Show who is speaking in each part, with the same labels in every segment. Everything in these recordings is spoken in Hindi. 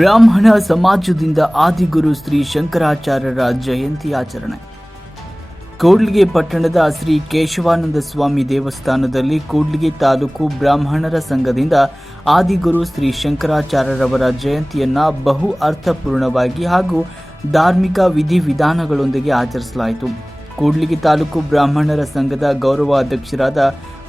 Speaker 1: ಬ್ರಾಹ್ಮಣ ಸಮಾಜದಿಂದ ಆದಿಗುರು ಶ್ರೀ ಶಂಕರಾಚಾರ್ಯರ ಜಯಂತಿ ಆಚರಣೆ. ಕೂಡ್ಲಿಗೆ ಪಟ್ಟಣದ ಶ್ರೀ ಕೇಶವಾನಂದ ಸ್ವಾಮಿ ದೇವಸ್ಥಾನದಲ್ಲಿ ಕೂಡ್ಲಿಗೆ ತಾಲೂಕು ಬ್ರಾಹ್ಮಣರ ಸಂಘದಿಂದ ಆದಿಗುರು ಶ್ರೀ ಶಂಕರಾಚಾರ್ಯರವರ ಜಯಂತಿಯನ್ನ ಬಹು ಅರ್ಥಪೂರ್ಣವಾಗಿ ಹಾಗೂ ಧಾರ್ಮಿಕ ವಿಧಿವಿಧಾನಗಳೊಂದಿಗೆ ಆಚರಿಸಲಾಯಿತು. ಕೂಡ್ಲಿಗೆ ತಾಲೂಕು ಬ್ರಾಹ್ಮಣರ ಸಂಘದ ಗೌರವ ಅಧ್ಯಕ್ಷರಾದ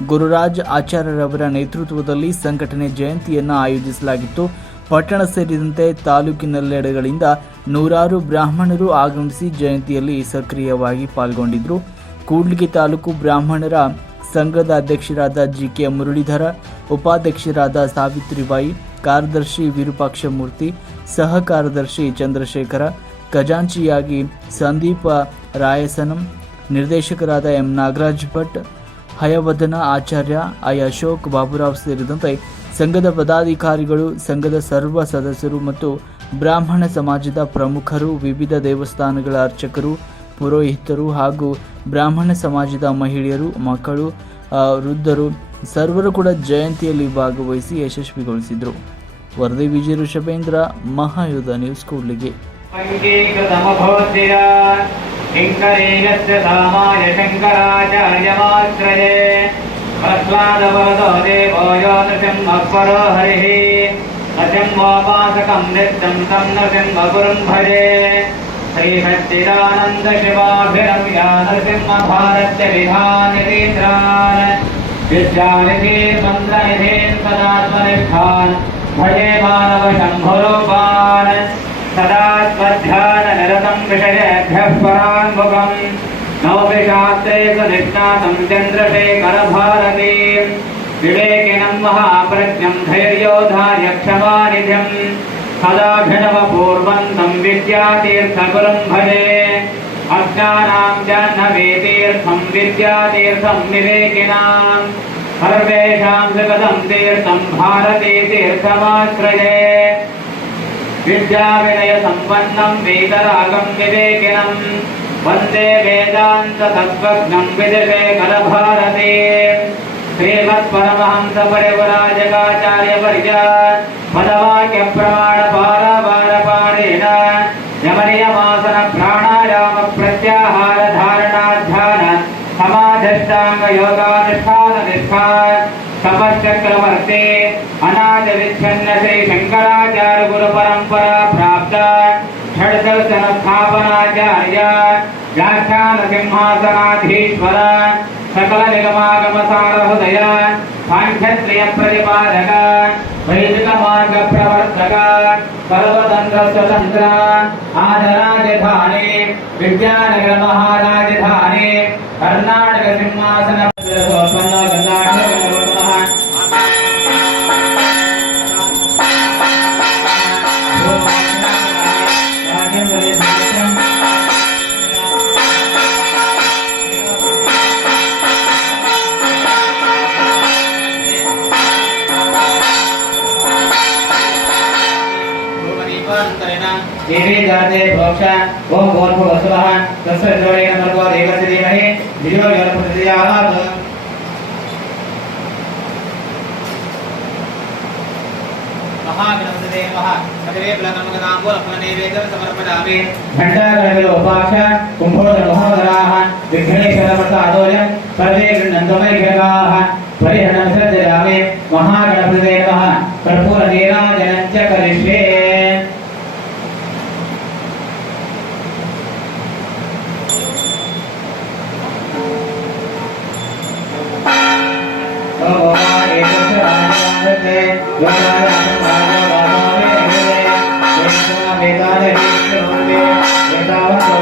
Speaker 1: ಗುರುರಾಜ್ ಆಚಾರ್ಯರವರ ನೇತೃತ್ವದಲ್ಲಿ ಸಂಘಟನೆ ಜಯಂತಿಯನ್ನು ಆಯೋಜಿಸಲಾಗಿತ್ತು. ಪಟ್ಟಣ ಸೇರಿದಂತೆ ತಾಲೂಕಿನೆಲ್ಲೆಡೆಗಳಿಂದ ನೂರಾರು ಬ್ರಾಹ್ಮಣರು ಆಗಮಿಸಿ ಜಯಂತಿಯಲ್ಲಿ ಸಕ್ರಿಯವಾಗಿ ಪಾಲ್ಗೊಂಡಿದ್ದರು ಕೂಡ್ಲಿಗಿ ತಾಲೂಕು ಬ್ರಾಹ್ಮಣರ ಸಂಘದ ಅಧ್ಯಕ್ಷರಾದ ಜಿ ಕೆ ಮುರಳೀಧರ, ಉಪಾಧ್ಯಕ್ಷರಾದ ಸಾವಿತ್ರಿಬಾಯಿ, ಕಾರ್ಯದರ್ಶಿ ವಿರೂಪಾಕ್ಷಮೂರ್ತಿ, ಸಹ ಕಾರ್ಯದರ್ಶಿ ಚಂದ್ರಶೇಖರ, ಖಜಾಂಚಿಯಾಗಿ ಸಂದೀಪ ರಾಯಸನಂ, ನಿರ್ದೇಶಕರಾದ ಎಂ ನಾಗರಾಜ್ ಭಟ್ ಹಯವದನ ಆಚಾರ್ಯ ಐ ಅಶೋಕ್ ಬಾಬುರಾವ್ ಸೇರಿದಂತೆ ಸಂಘದ ಪದಾಧಿಕಾರಿಗಳು, ಸಂಘದ ಸರ್ವ ಸದಸ್ಯರು ಮತ್ತು ಬ್ರಾಹ್ಮಣ ಸಮಾಜದ ಪ್ರಮುಖರು, ವಿವಿಧ ದೇವಸ್ಥಾನಗಳ ಅರ್ಚಕರು, ಪುರೋಹಿತರು ಹಾಗೂ ಬ್ರಾಹ್ಮಣ ಸಮಾಜದ ಮಹಿಳೆಯರು, ಮಕ್ಕಳು ವೃದ್ಧರು ಸರ್ವರು ಕೂಡ ಜಯಂತಿಯಲ್ಲಿ ಭಾಗವಹಿಸಿ ಯಶಸ್ವಿಗೊಳಿಸಿದರು. ವರದಿ ವಿಜಯ ಋಷಭೇಂದ್ರ, ಮಹಾಯುಧ ನ್ಯೂಸ್ ಕೂಡ್ಲಿಗೆ. अङ्गीकृतमभवद्य किङ्करीयस्य शङ्कराचार्यमाश्रये प्रह्लादवरदो देवो यो नृसिंहपरो हरिः नृसिंहोपासकं नित्यं तं नृसिंहगुरुं भजे श्रीसच्चिदानन्दशिवाभिरम्या नृसिंहभारत्य विधानितीन्द्रान् भजे मानव शम्भुरूपान् सदा विषयेभ्यः पराङ्मुखम् नवपि शास्त्रेषु निष्णातं चन्द्रशेखरभारतीम् विवेकिनं महाप्रज्ञं धैर्योधार्य क्षमानिधिम् सदाभिनवपूर्वं तं विद्यातीर्थगुरुं भजे अज्ञानां जाह्नवीतीर्थं विद्यातीर्थं विवेकिनाम्। सर्वेषां सुखदं तीर्थं भारतीतीर्थमाश्रये। विद्याविनयसम्पन्नम् वेदरागम् विवेकिनम् वन्दे वेदान्ततत्त्वज्ञम्
Speaker 2: वेदरागम्परमहंसराजकाचार्यप्रमाणपाराणेन यमनियमासन प्राणायामप्रत्याहार यमनियमासनप्राणायामप्रत्याहारधारणाध्यान समाधिष्टाङ्गयोगानुष्ठाननिष्ठा तपश्चक्रवर्ते अनाजविच्छिन्न श्री व्याख्यान सिंहासनाधीश्वर सकल निगमागम सार हृदय सांख्यत्रिय प्रतिपादक वैदिक मार्ग प्रवर्तक सर्वतंत्र स्वतंत्र आदराजधानी विद्यानगर महाराजधानी कर्नाटक सिंहासन देवी जाते प्रोक्ष ओम भूर्भुव स्वः तस्य द्रवेण भर्गो देवस्य धीमहि धियो यो न प्रचोदयात् महागणपते नमः सर्वे प्लवनमगदाम्बूल फलनैवेद्यं समर्पयामि घण्टागणविलोपाक्ष कुम्भोदरमहोदराः Thank you.